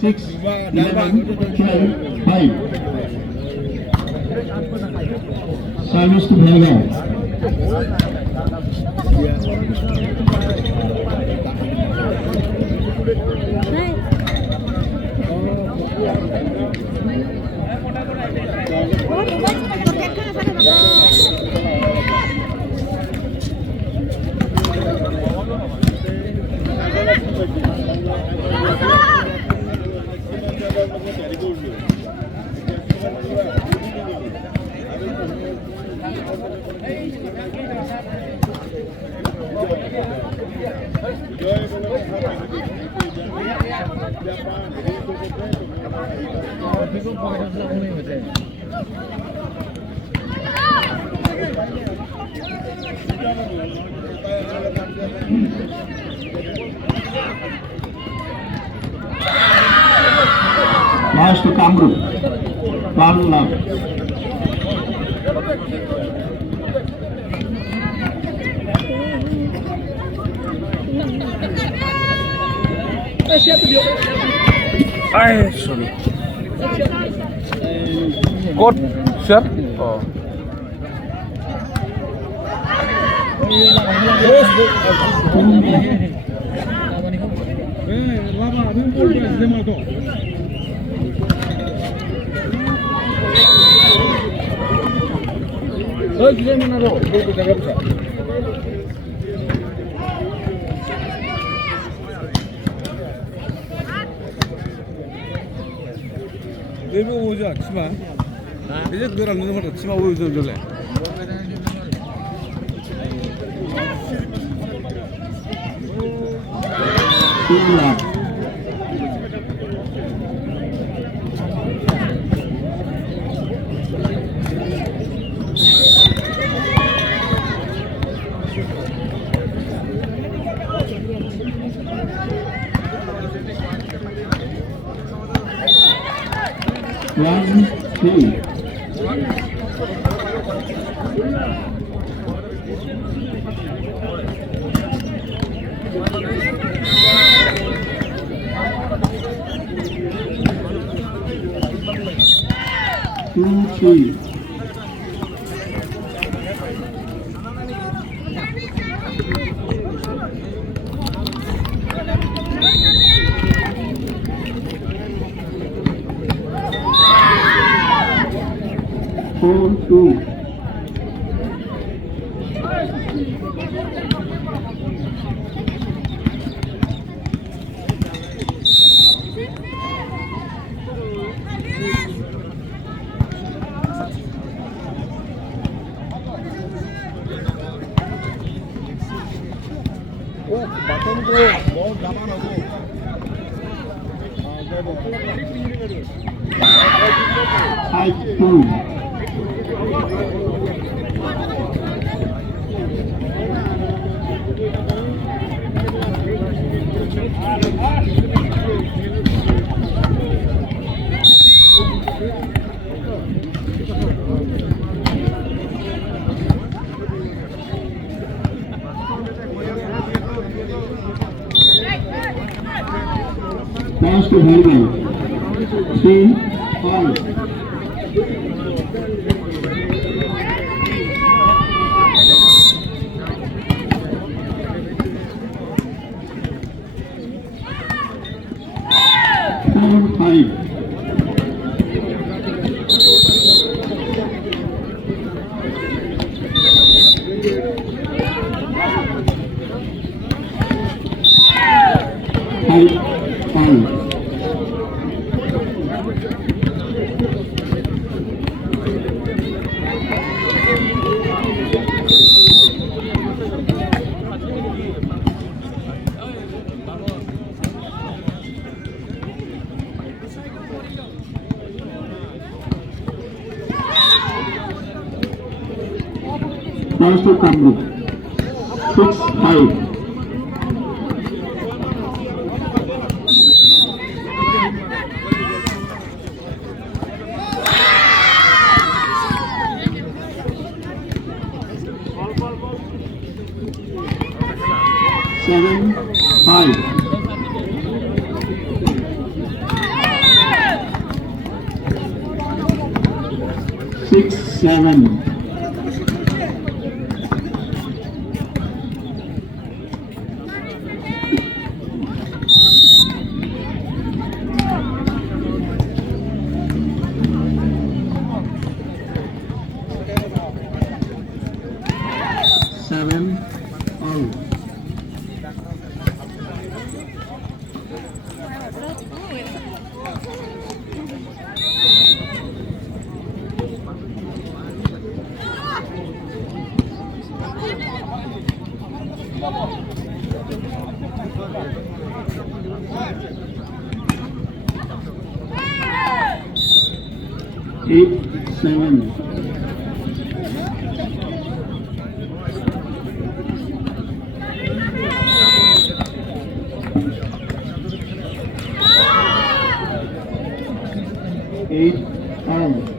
6, 11, 12, 5. Service to Bhergaon. Last to Kamrup. 1 love. Ay, sorry. Court, sir. Oh. 내부 오자 치마. 이제 너랑 너는 말다 치마 오자 줄래. One, two. Two, three. Four, two. 바텀도 뭐 감안하고. Five, two. Pass to Bhergaon. 3, 5. Pass to Kamrup. 6, 5. Seven, 5. 6-7. 7 all. Eight, 7. Eight, all.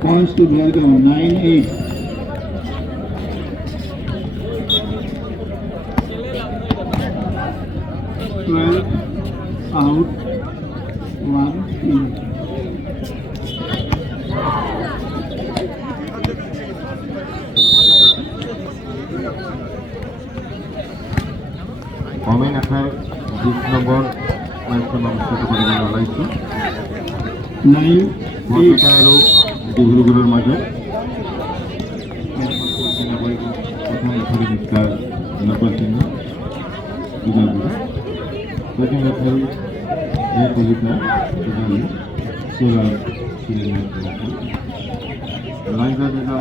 Points to Bhergaon, 9-8. 12 out, 1 in. Komen akhir 20 nombর ম্যাচৰ নাম শেষ কৰিবলৈ ওলাইছো 9-8. বৰপেটা আৰু ডিব্ৰুগড়ৰ মাজত প্ৰথম খেল mister নকল সিং ডিব্ৰুগড় second খেল এই কলিতা ডিব্ৰুগড় সোলাৰ সিলেট লাইন জায়গা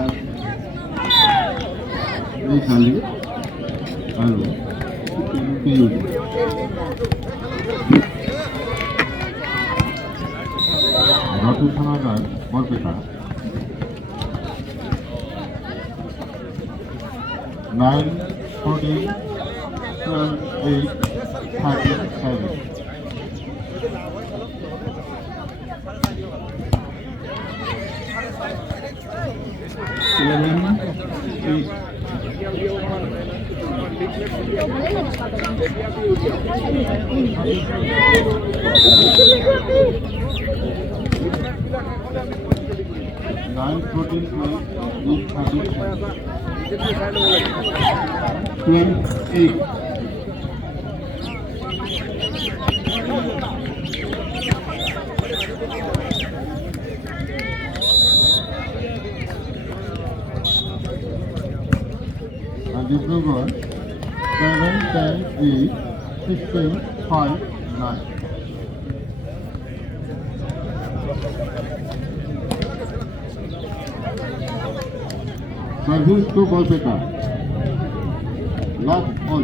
এই খালি আৰু Ratu Sanagar, Bhergaon. 9, 14, 12, 8, 13, 7. Nine, 14, 12, 8, 13, 8. and Dibrugad 7, 10, 8, 16, 5, 9. Service to Bhergaon. Lock on.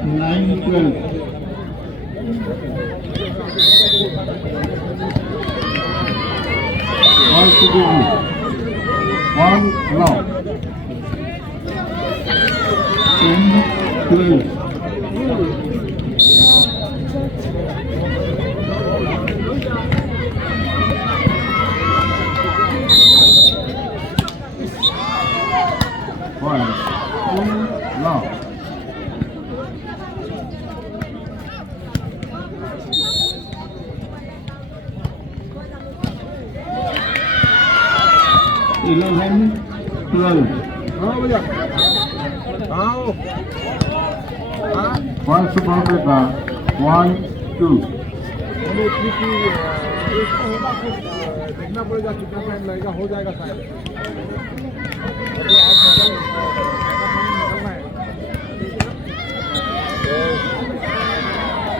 Nine, 12. One to do. One long. 10, 12. One, two, long. 11, 12. One to Bhergaon. 1, 2. देखना पड़ेगा कितना टाइम लगेगा हो जाएगा शायद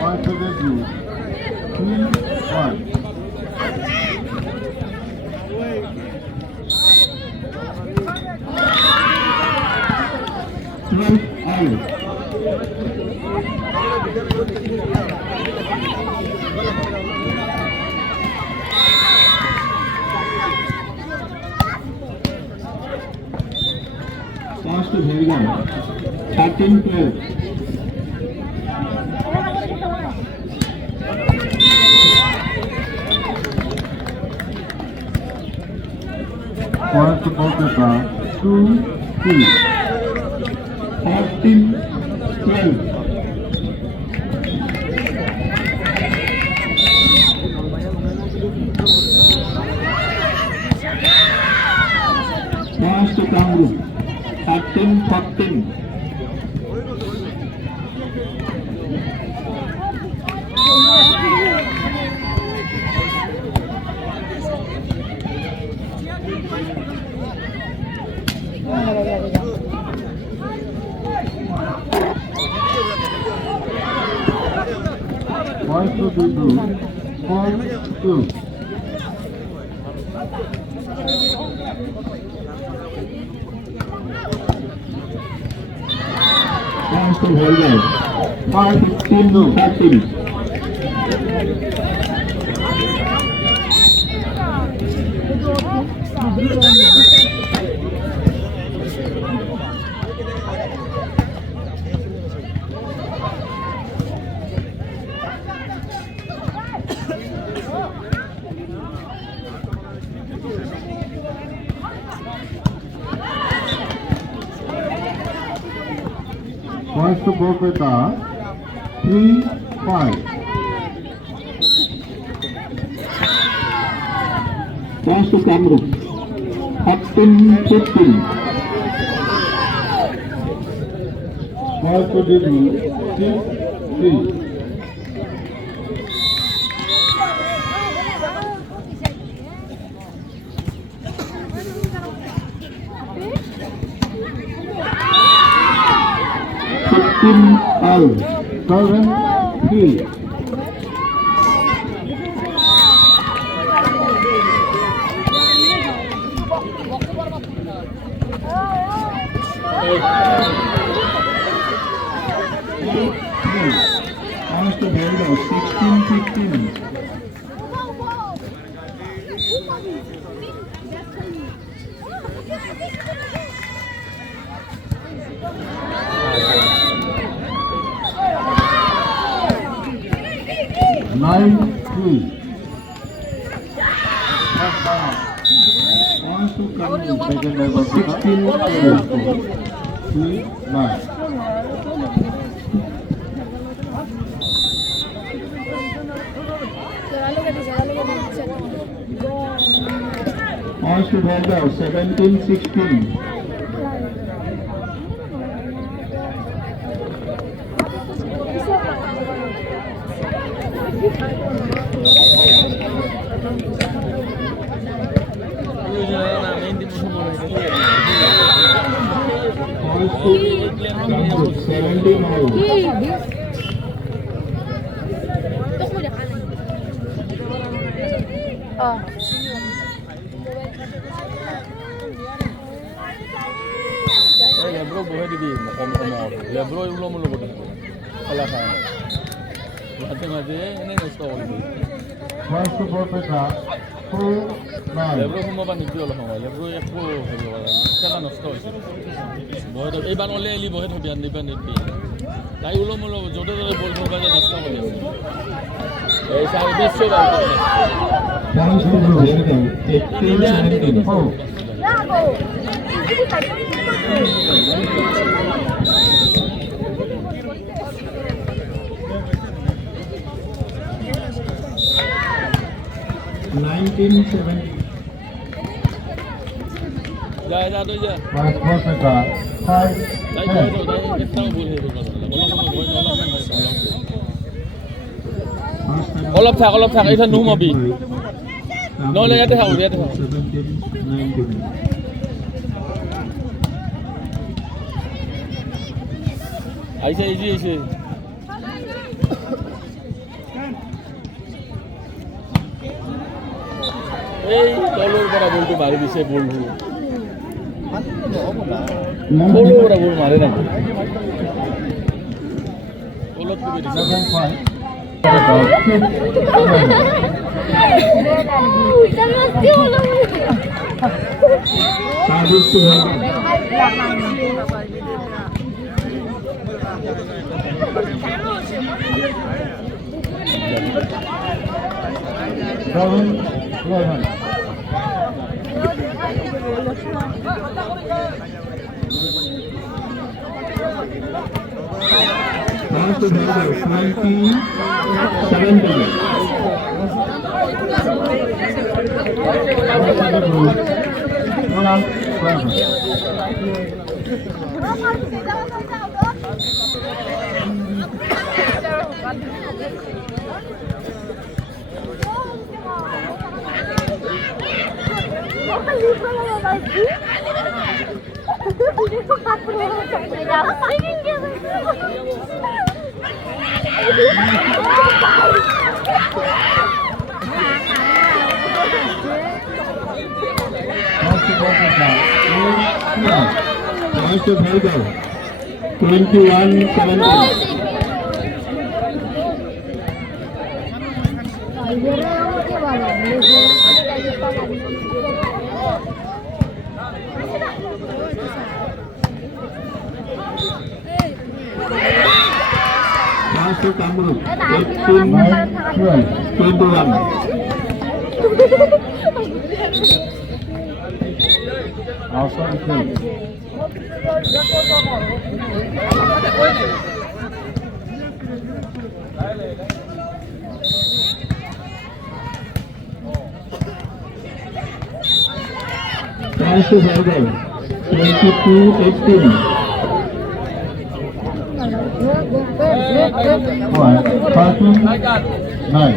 One to the blue. 3, 1. Bhergaon. 13-12. Points to Kolkata, 2-3. 14-12. Points to Kamrup, 13-14. Points to Bidu, 4-2. Points to Volleyball, 15-13. Points to Kolkata, 3-5. Points to Kamrup, 14-15. Points to Bidu, 6-3. All 7-3. Points to Bhergaon, 16-15. Nine, 3. Points to Kamrup, Second level 3-9. Points to Bhergaon, 17-16. Points to Kamrup, 17-all. Lebro bohe dibi mokom lebro ulom ulom bodo kala kha mate mate ene nosto holi Points to Kolkata, 4-9. lebro homo ba nibi olo homo lebro ekko holo kala nosto hoise bohe to eban ole eli bohe thobi an diba nibi tai ulom ulom jode jode bol thoba je nosto holi ei sai besho ba Points to Bhergaon, 18-17. ja ja do ja Points Kolkata, 5-10. dai bohe to dai ekta bol he bol olop bohe olop thak ei than numo bi no le yate hawo 17-19. aise aise এই তলর পরা বলতে মারি দিছে বলবো তলর পরা বল মারে না তলত কবে দিছে 7-5. Service to Bhergaon. Pass to Bhergaon, 21-17. Pass to Kamrup, 18-21. Assam kill. Pass to Bhergaon, 22-18. 13-9.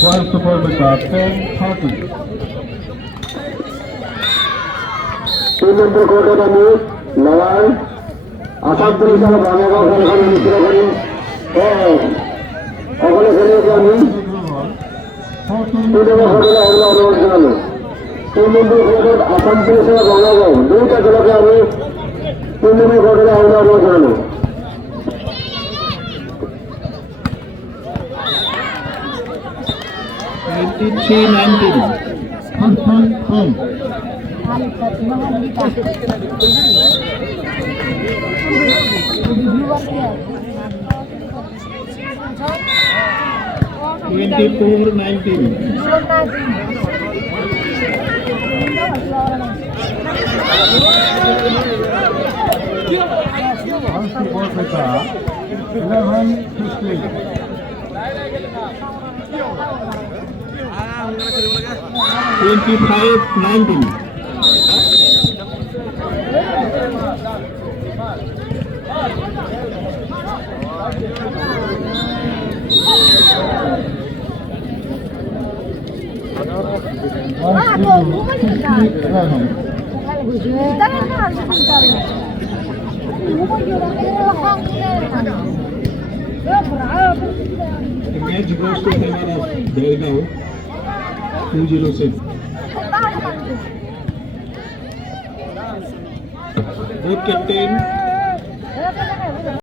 Point to Bhergaon, 10-30. 2 নম্বর কোর্টে আমি লড়াই আসাম পুলিশের বাংলা খেলাখানে মিশ্র করি ওখানে খেলেছি আমি 2 নম্বর কোর্টে আমরা অনুরোধ জানালো 2 নম্বর কোর্টে আসাম পুলিশের বাংলা দুইটা খেলাকে আমি 2 নম্বর কোর্টে আমরা অনুরোধ জানালো 23-19. Home. 25-19. The match goes to favor of Bhergaon, 2-0. Both captain